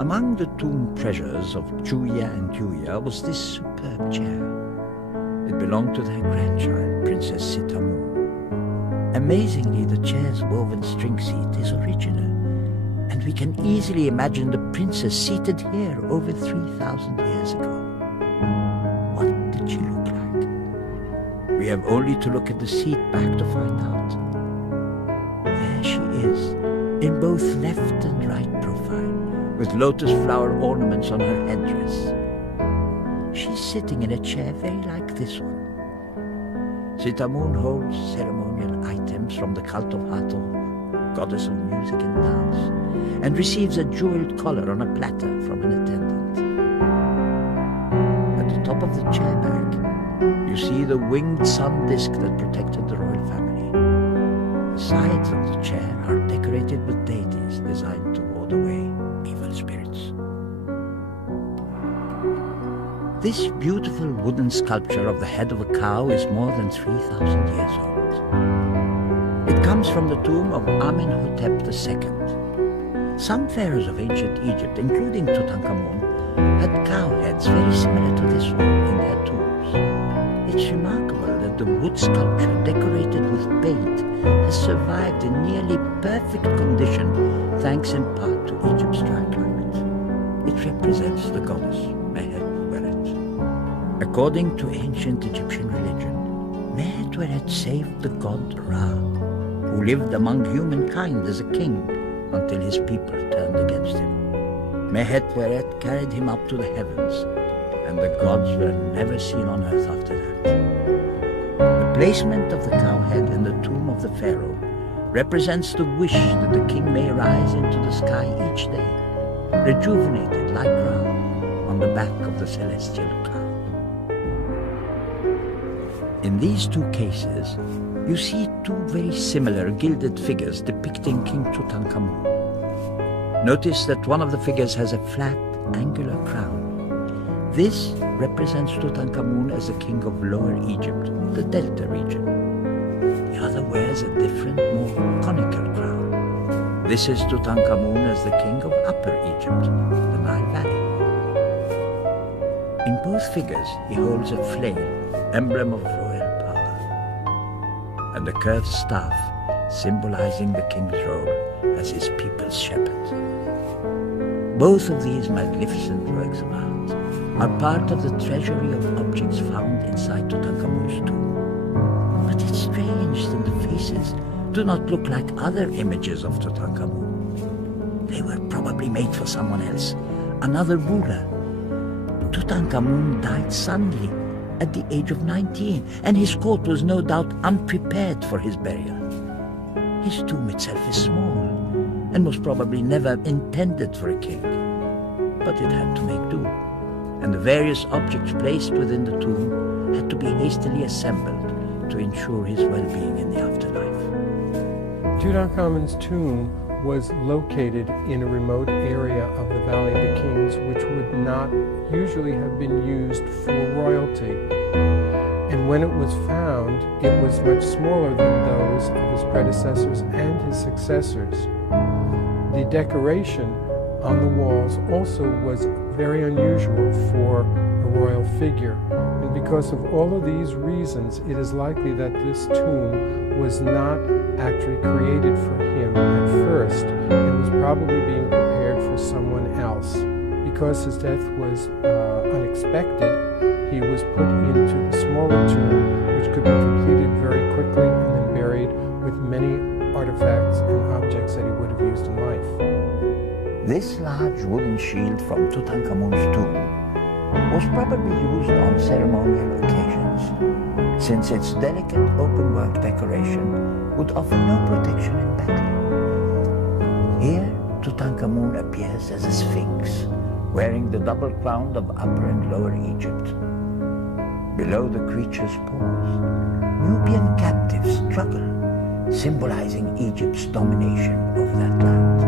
Among the tomb treasures of Julia and Julia was this superb chair. It belonged to their grandchild, Princess Tutankhamun. Amazingly, the chair's woven string seat is original, and we can easily imagine the princess seated here over 3,000 years ago. What did she look like? We have only to look at the seat back to find out. There she is, in both left and right profile, with lotus flower ornaments on her headdress. She's sitting in a chair very like this one. Tutankhamun holds ceremonial items from the cult of Hathor, goddess of music and dance, and receives a jeweled collar on a platter from an attendant. At the top of the chair back, you see the winged sun disk that protected the royal family. The sides of the chair are decorated with deities designed to ward away evil spirits. This beautiful wooden sculpture of the head of a cow is more than 3,000 years old. It comes from the tomb of Amenhotep II. Some pharaohs of ancient Egypt, including Tutankhamun, had cow heads very similar to this one in their tombs. It's remarkable that the wood sculpture decorated with paint has survived in nearly perfect condition thanks in part to Egypt's dry climate. It represents the goddess Mehet. According to ancient Egyptian religion, Mehet saved the god Ra, who lived among humankind as a king until his people turned against him. Mehet carried him up to the heavens, and the gods were never seen on earth after that. The placement of the cow head in the tomb of the pharaoh represents the wish that the king may rise into the sky each day, rejuvenated like Ra on the back of the celestial cow. In these two cases, you see two very similar gilded figures depicting King Tutankhamun. Notice that one of the figures has a flat, angular crown. This represents Tutankhamun as the king of Lower Egypt, the Delta region. The other wears a different, more conical crown. This is Tutankhamun as the king of Upper Egypt, the Nile Valley. In both figures, he holds a flail, emblem of royal power, and a curved staff symbolizing the king's role as his people's shepherd. Both of these magnificent works of art are part of the treasury of objects found inside Tutankhamun's tomb. But it's strange that the faces do not look like other images of Tutankhamun. They were probably made for someone else, another ruler. Tutankhamun died suddenly at the age of 19, and his court was no doubt unprepared for his burial. His tomb itself is small, and was probably never intended for a king. But it had to make do, and the various objects placed within the tomb had to be hastily assembled to ensure his well-being in the afterlife. Tutankhamun's tomb was located in a remote area of the Valley of the Kings, which would not usually have been used for royalty. And when it was found, it was much smaller than those of his predecessors and his successors. The decoration on the walls also was very unusual for a royal figure. And because of all of these reasons, it is likely that this tomb was not actually created for him at first, and was probably being prepared for someone else. Because his death was unexpected, he was put into the smaller tomb, which could be completed very quickly and then buried with many artifacts and objects that he would have used in life. This large wooden shield from Tutankhamun's tomb was probably used on ceremonial occasions, since its delicate open-work decoration would offer no protection in battle. Here, Tutankhamun appears as a sphinx, wearing the double crown of Upper and Lower Egypt. Below the creature's paws, Nubian captives struggle, symbolizing Egypt's domination over that land.